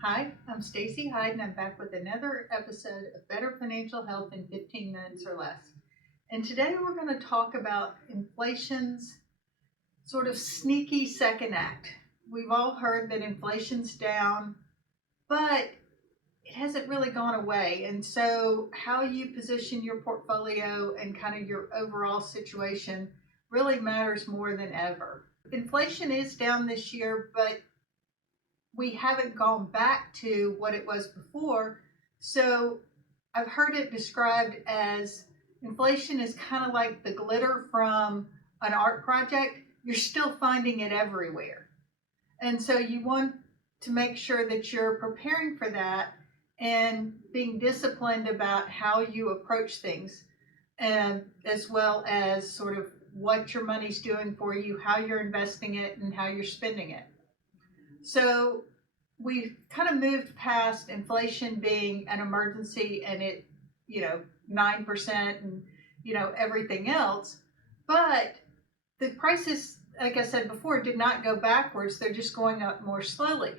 Hi, I'm Stacy Hyde, and I'm back with another episode of Better Financial Health in 15 minutes or less. And today we're going to talk about inflation's sort of sneaky second act. We've all heard that inflation's down, but it hasn't really gone away. And so, how you position your portfolio and kind of your overall situation really matters more than ever. Inflation is down this year, but we haven't gone back to what it was before. So I've heard it described as inflation is kind of like the glitter from an art project. You're still finding it everywhere. And so you want to make sure that you're preparing for that and being disciplined about how you approach things, and as well as sort of what your money's doing for you, how you're investing it, and how you're spending it. So we've kind of moved past inflation being an emergency and it, 9% and, everything else. But the prices, like I said before, did not go backwards. They're just going up more slowly.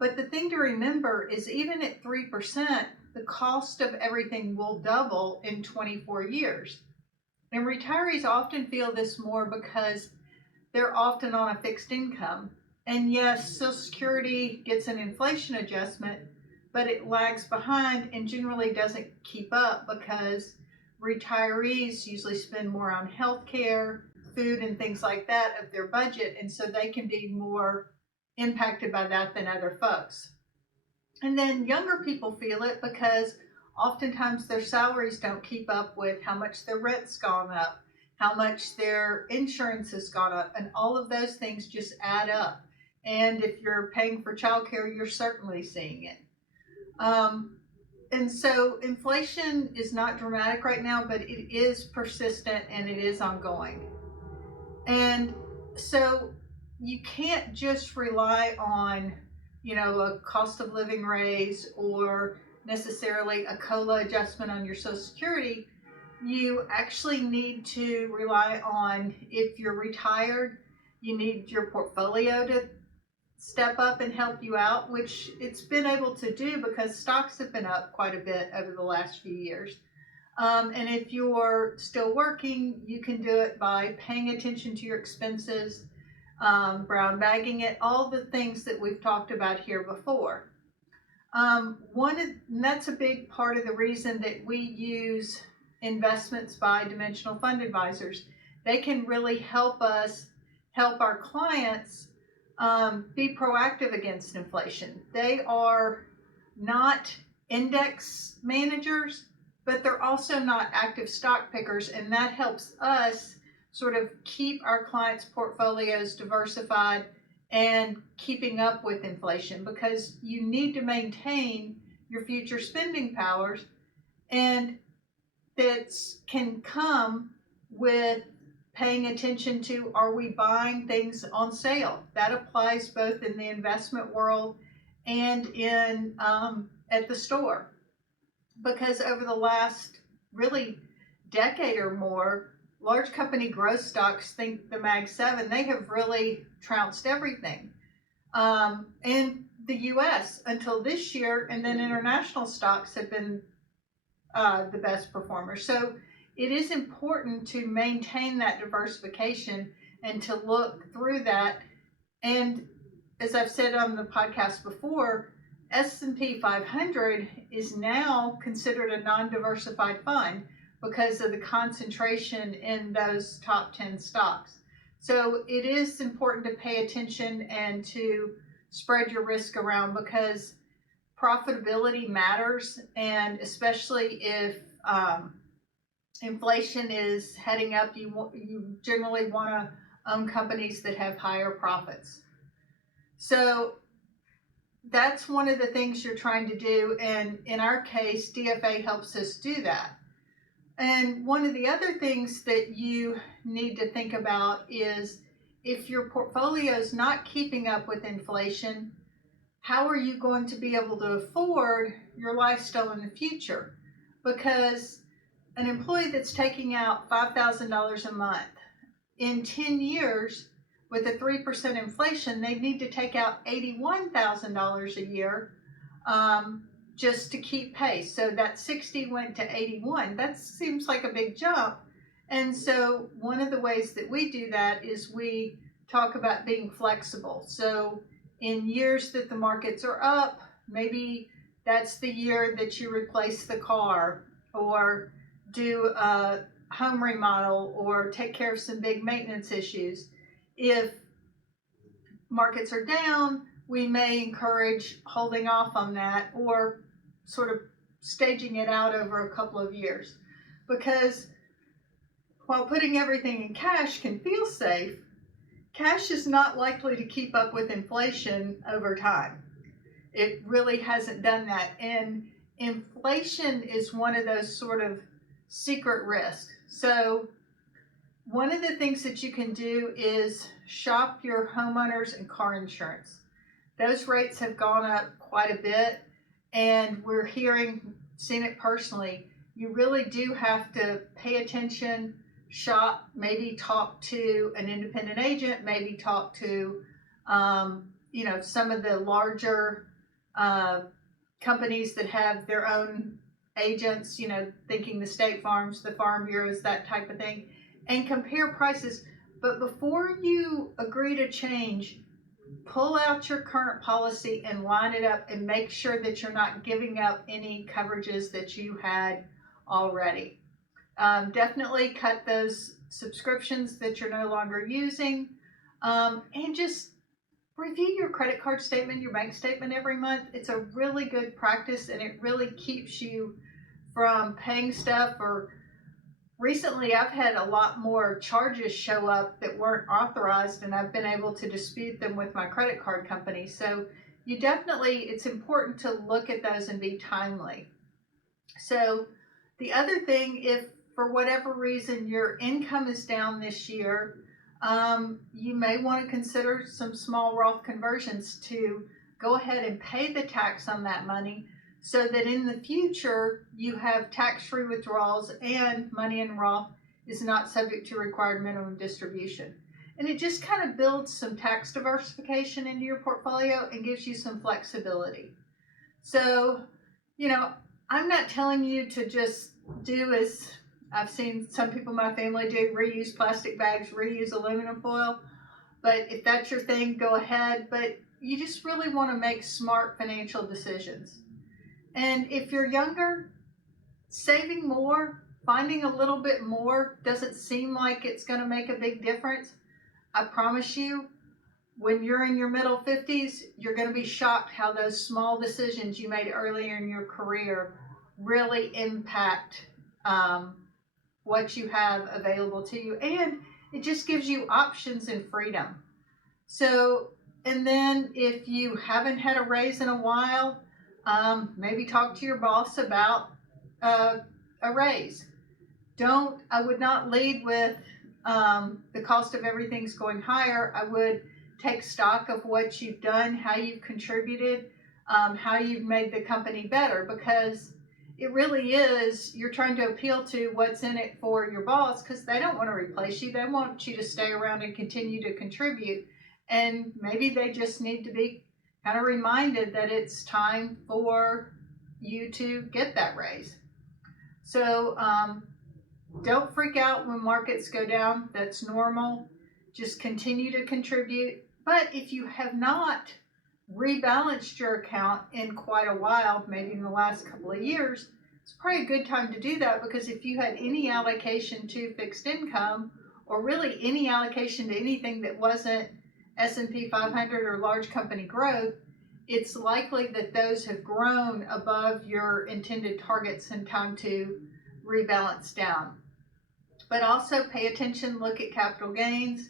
But the thing to remember is even at 3%, the cost of everything will double in 24 years. And retirees often feel this more because they're often on a fixed income. And yes, Social Security gets an inflation adjustment, but it lags behind and generally doesn't keep up because retirees usually spend more on health care, food, and things like that of their budget. And so they can be more impacted by that than other folks. And then younger people feel it because oftentimes their salaries don't keep up with how much their rent's gone up, how much their insurance has gone up, and all of those things just add up. And if you're paying for childcare, you're certainly seeing it. And so inflation is not dramatic right now, but it is persistent and it is ongoing. And so you can't just rely on, a cost of living raise or necessarily a COLA adjustment on your Social Security. You actually need to rely on, if you're retired, you need your portfolio to step up and help you out, which it's been able to do because stocks have been up quite a bit over the last few years. And if you're still working, you can do it by paying attention to your expenses, brown bagging it, all the things that we've talked about here before. And that's a big part of the reason that we use investments by dimensional fund advisors. They can really help us help our clients be proactive against inflation. They are not index managers, but they're also not active stock pickers, and that helps us sort of keep our clients' portfolios diversified and keeping up with inflation, because you need to maintain your future spending powers, and that can come with paying attention to, are we buying things on sale? That applies both in the investment world and in at the store, because over the last really decade or more, large company growth stocks, think the Mag 7, they have really trounced everything. In the US until this year, and then international stocks have been the best performers. So it is important to maintain that diversification and to look through that. And as I've said on the podcast before, S&P 500 is now considered a non-diversified fund because of the concentration in those top 10 stocks. So it is important to pay attention and to spread your risk around, because profitability matters, and especially if inflation is heading up, you generally want to own companies that have higher profits. So that's one of the things you're trying to do, and in our case, DFA helps us do that. And one of the other things that you need to think about is, if your portfolio is not keeping up with inflation, how are you going to be able to afford your lifestyle in the future? Because an employee that's taking out $5,000 a month, in 10 years, with a 3% inflation, they need to take out $81,000 a year just to keep pace. So that 60 went to 81. That seems like a big jump. And so one of the ways that we do that is we talk about being flexible. So in years that the markets are up, maybe that's the year that you replace the car or do a home remodel or take care of some big maintenance issues. If markets are down, we may encourage holding off on that or sort of staging it out over a couple of years. Because while putting everything in cash can feel safe, cash is not likely to keep up with inflation over time. It really hasn't done that. And inflation is one of those sort of secret risks. So one of the things that you can do is shop your homeowners and car insurance. Those rates have gone up quite a bit, and we're seen it personally. You really do have to pay attention, shop, maybe talk to an independent agent, maybe talk to some of the larger companies that have their own agents, thinking the state farms, the farm bureaus, that type of thing, and compare prices. But before you agree to change, pull out your current policy and line it up and make sure that you're not giving up any coverages that you had already. Definitely cut those subscriptions that you're no longer using, and just review your credit card statement, your bank statement every month. It's a really good practice, and it really keeps you from paying stuff. Or recently I've had a lot more charges show up that weren't authorized, and I've been able to dispute them with my credit card company. So it's important to look at those and be timely. So the other thing, if for whatever reason your income is down this year, you may want to consider some small Roth conversions to go ahead and pay the tax on that money, so that in the future you have tax-free withdrawals and money in Roth is not subject to required minimum distribution. And it just kind of builds some tax diversification into your portfolio and gives you some flexibility. So, I'm not telling you to just do as I've seen some people in my family do, reuse plastic bags, reuse aluminum foil. But if that's your thing, go ahead. But you just really want to make smart financial decisions. And if you're younger, saving more, finding a little bit more doesn't seem like it's going to make a big difference. I promise you, when you're in your middle 50s, you're going to be shocked how those small decisions you made earlier in your career really impact what you have available to you. And it just gives you options and freedom. So, and then if you haven't had a raise in a while, maybe talk to your boss about a raise. I would not lead with the cost of everything's going higher. I would take stock of what you've done, how you've contributed, how you've made the company better, because it really is, you're trying to appeal to what's in it for your boss, because they don't want to replace you. They want you to stay around and continue to contribute. And maybe they just need to be kind of reminded that it's time for you to get that raise. So don't freak out when markets go down. That's normal. Just continue to contribute. But if you have not rebalanced your account in quite a while, maybe in the last couple of years, it's probably a good time to do that, because if you had any allocation to fixed income, or really any allocation to anything that wasn't S&P 500 or large company growth, it's likely that those have grown above your intended targets and time to rebalance down. But also pay attention, look at capital gains,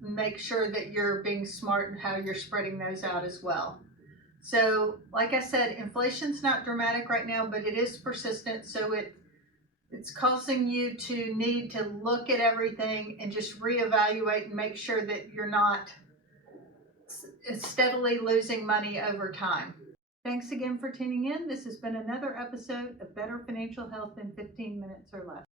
make sure that you're being smart in how you're spreading those out as well. So like I said, inflation's not dramatic right now, but it is persistent. So it's causing you to need to look at everything and just reevaluate and make sure that you're not steadily losing money over time. Thanks again for tuning in. This has been another episode of Better Financial Health in 15 Minutes or Less.